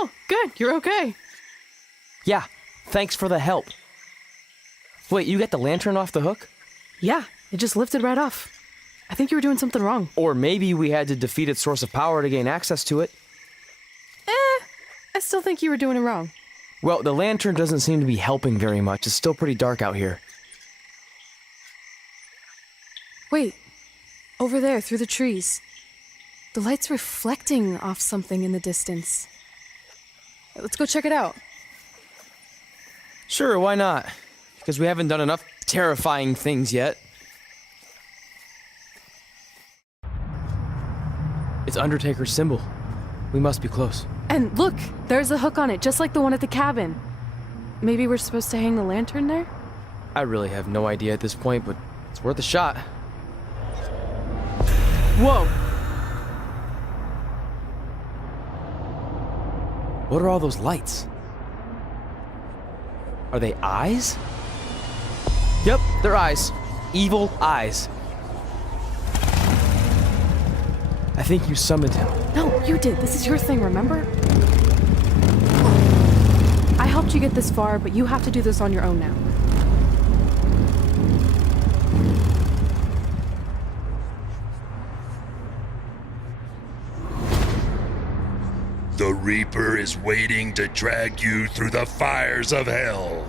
Oh, good. You're okay. Yeah, thanks for the help. Wait, you got the lantern off the hook? Yeah, it just lifted right off. I think you were doing something wrong. Or maybe we had to defeat its source of power to gain access to it. I still think you were doing it wrong. Well, the lantern doesn't seem to be helping very much. It's still pretty dark out here. Wait, over there, through the trees. The light's reflecting off something in the distance. Let's go check it out. Sure, why not? Because we haven't done enough terrifying things yet. It's Undertaker's symbol. We must be close. And look, there's a hook on it, just like the one at the cabin. Maybe we're supposed to hang the lantern there? I really have no idea at this point, but it's worth a shot. Whoa! What are all those lights? Are they eyes? Yep, they're eyes. Evil eyes. I think you summoned him. No, you did. This is your thing, remember? I helped you get this far, but you have to do this on your own now. The Reaper is waiting to drag you through the fires of hell.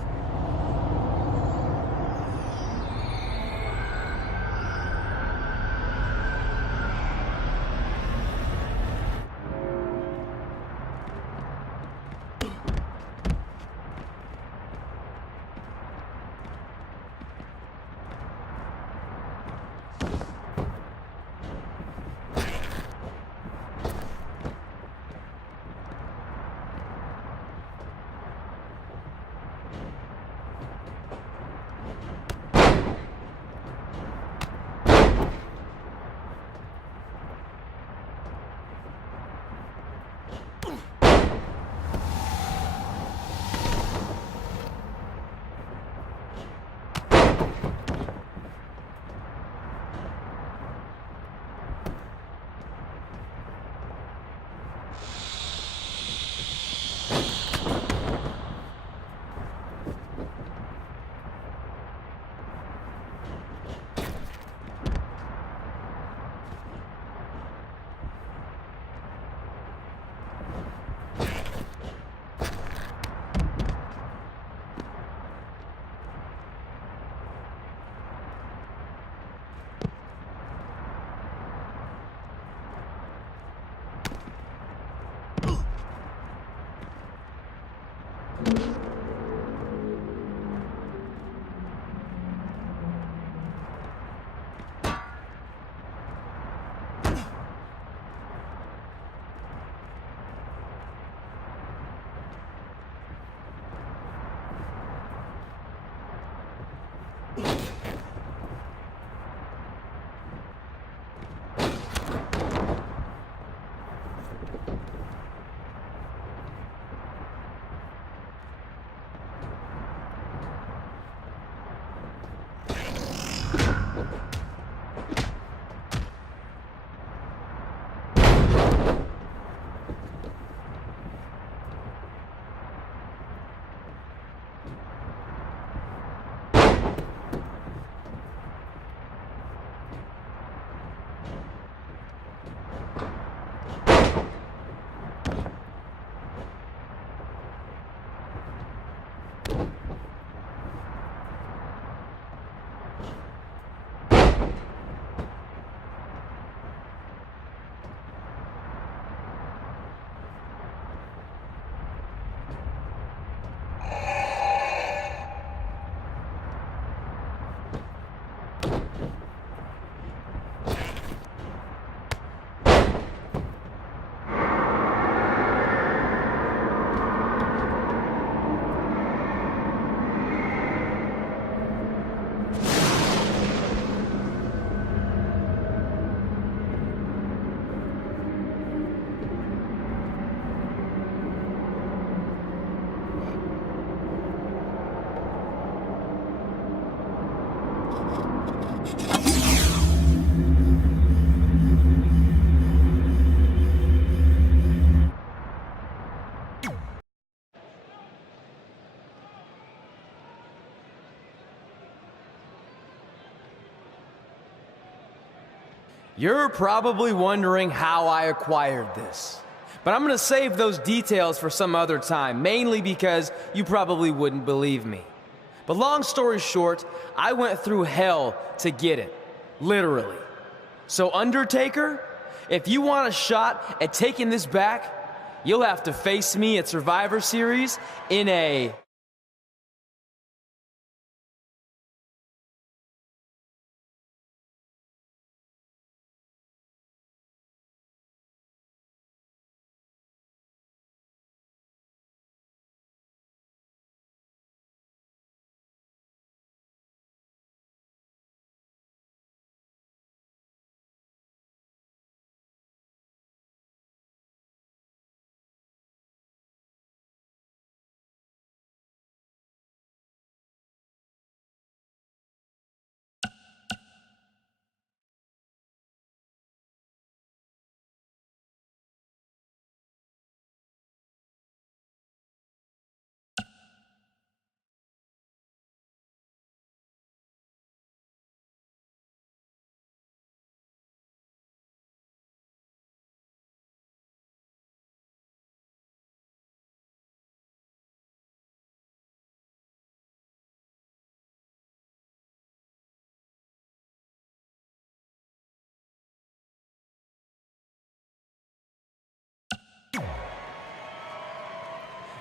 You're probably wondering how I acquired this. But I'm gonna save those details for some other time, mainly because you probably wouldn't believe me. But long story short, I went through hell to get it. Literally. So Undertaker, if you want a shot at taking this back, you'll have to face me at Survivor Series in a...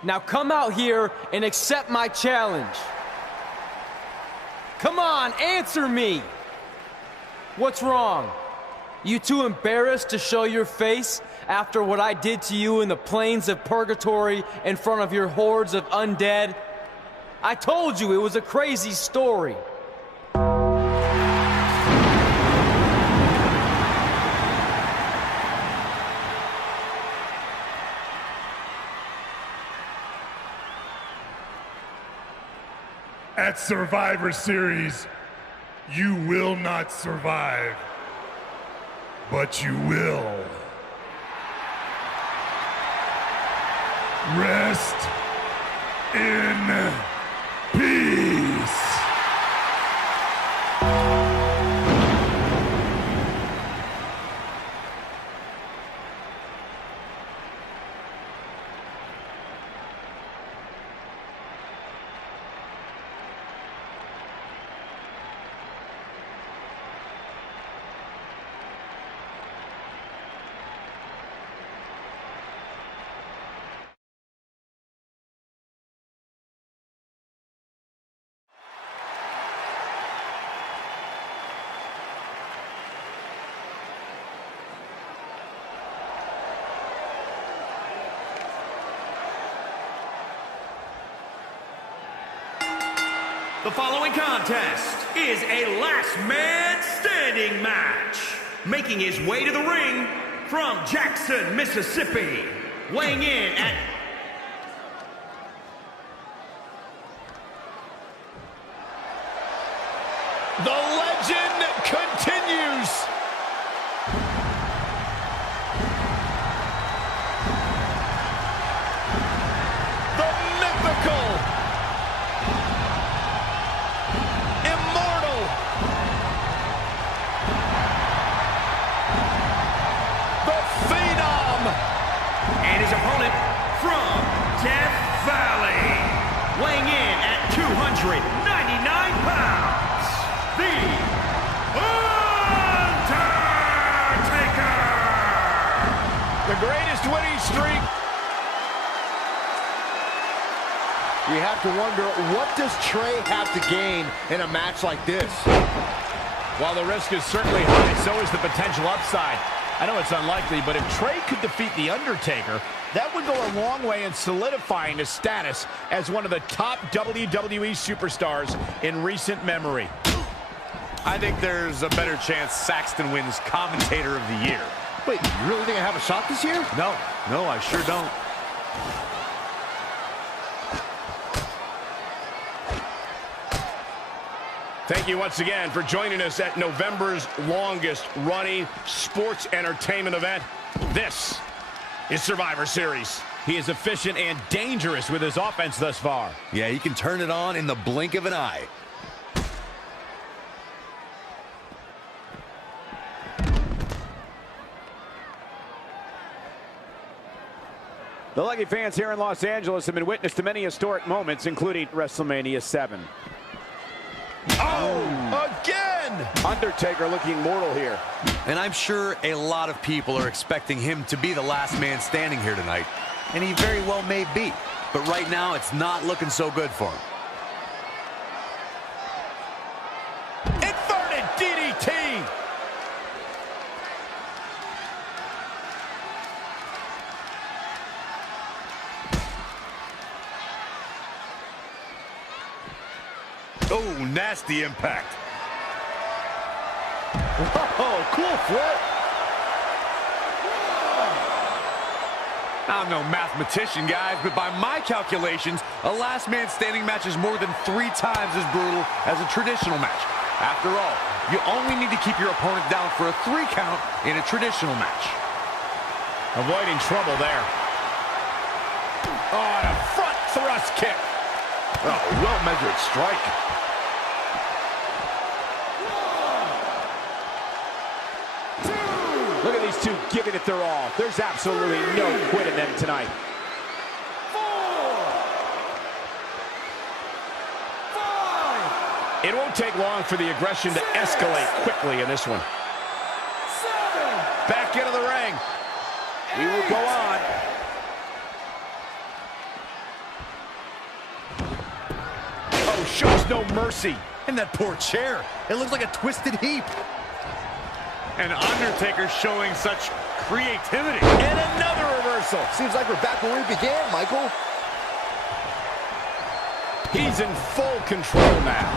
Now come out here and accept my challenge. Come on, answer me! What's wrong? You too embarrassed to show your face after what I did to you in the plains of purgatory in front of your hordes of undead? I told you it was a crazy story. At Survivor Series, you will not survive, but you will rest in peace. The following contest is a last man standing match. Making his way to the ring from Jackson, Mississippi, weighing in at... The legend continues. The mythical, immortal, the phenom, and his opponent from Death Valley, weighing in at 299 pounds, the Undertaker! the greatest winning streak. You have to wonder, what does Trey have to gain in a match like this? While the risk is certainly high, so is the potential upside. I know it's unlikely, but if Trey could defeat The Undertaker, that would go a long way in solidifying his status as one of the top WWE superstars in recent memory. I think there's a better chance Saxton wins Commentator of the Year. Wait, you really think I have a shot this year? No, I sure don't. Thank you once again for joining us at November's longest running sports entertainment event. This is Survivor Series. He is efficient and dangerous with his offense thus far. Yeah, he can turn it on in the blink of an eye. The lucky fans here in Los Angeles have been witness to many historic moments, including WrestleMania 7. Oh, again! Undertaker looking mortal here. And I'm sure a lot of people are expecting him to be the last man standing here tonight. And he very well may be. But right now, it's not looking so good for him. Inverted DDT! Oh, nasty impact. Oh, cool flip. I'm no mathematician, guys, but by my calculations, a last man standing match is more than 3 times as brutal as a traditional match. After all, you only need to keep your opponent down for a 3 count in a traditional match. Avoiding trouble there. Oh, and a front thrust kick. Oh, well-measured strike. Look at these two giving it their all. There's absolutely no quit in them tonight. 4, 5, It won't take long for the aggression to escalate quickly in this one. 7. Back into the ring. He will go on. Oh, shows no mercy. And that poor chair. It looks like a twisted heap. And Undertaker showing such creativity. And another reversal. Seems like we're back where we began, Michael. He's in full control now.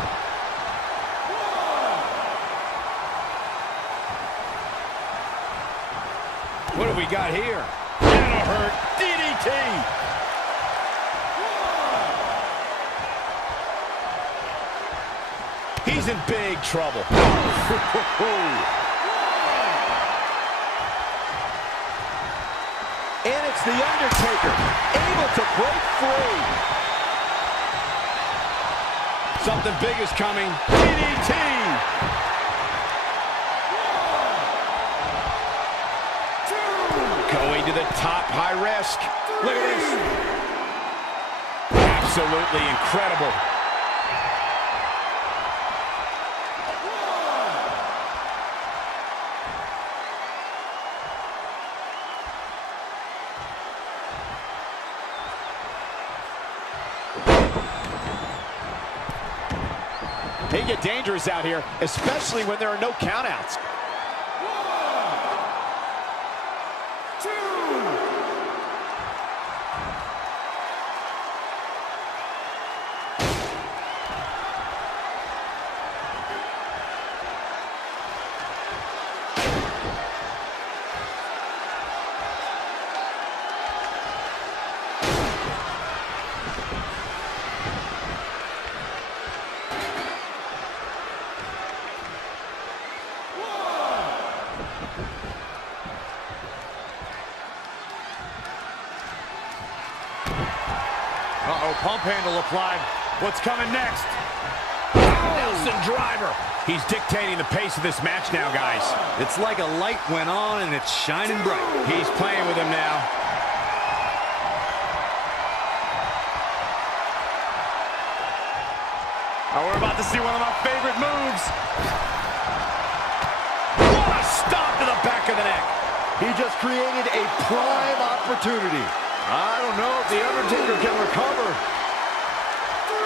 What do we got here? That'll hurt. DDT. He's in big trouble. And it's the Undertaker, able to break free. Something big is coming. DDT! Going to the top, high risk. Look at this. Absolutely incredible. They get dangerous out here, especially when there are no countouts. 1, 2. Uh-oh, pump handle applied. What's coming next? Nelson driver. He's dictating the pace of this match now, guys. It's like a light went on and it's shining bright. He's playing with him now. Oh, we're about to see one of my favorite moves. What a stop to the back of the neck. He just created a prime opportunity. I don't know if the Undertaker can recover. 3,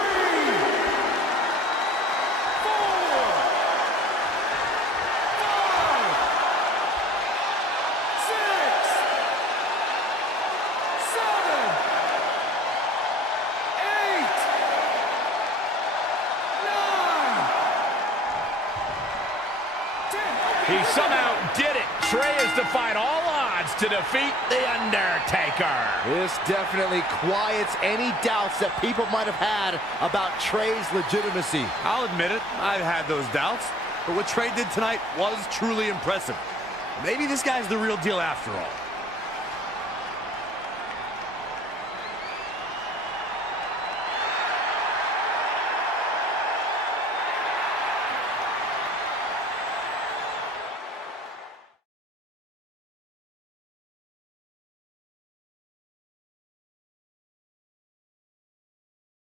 4, 5, 6, 7, 8, 9, 10. He somehow did it. Trey has defied all odds to defeat The Undertaker. This definitely quiets any doubts that people might have had about Trey's legitimacy. I'll admit it, I've had those doubts. But what Trey did tonight was truly impressive. Maybe this guy's the real deal after all.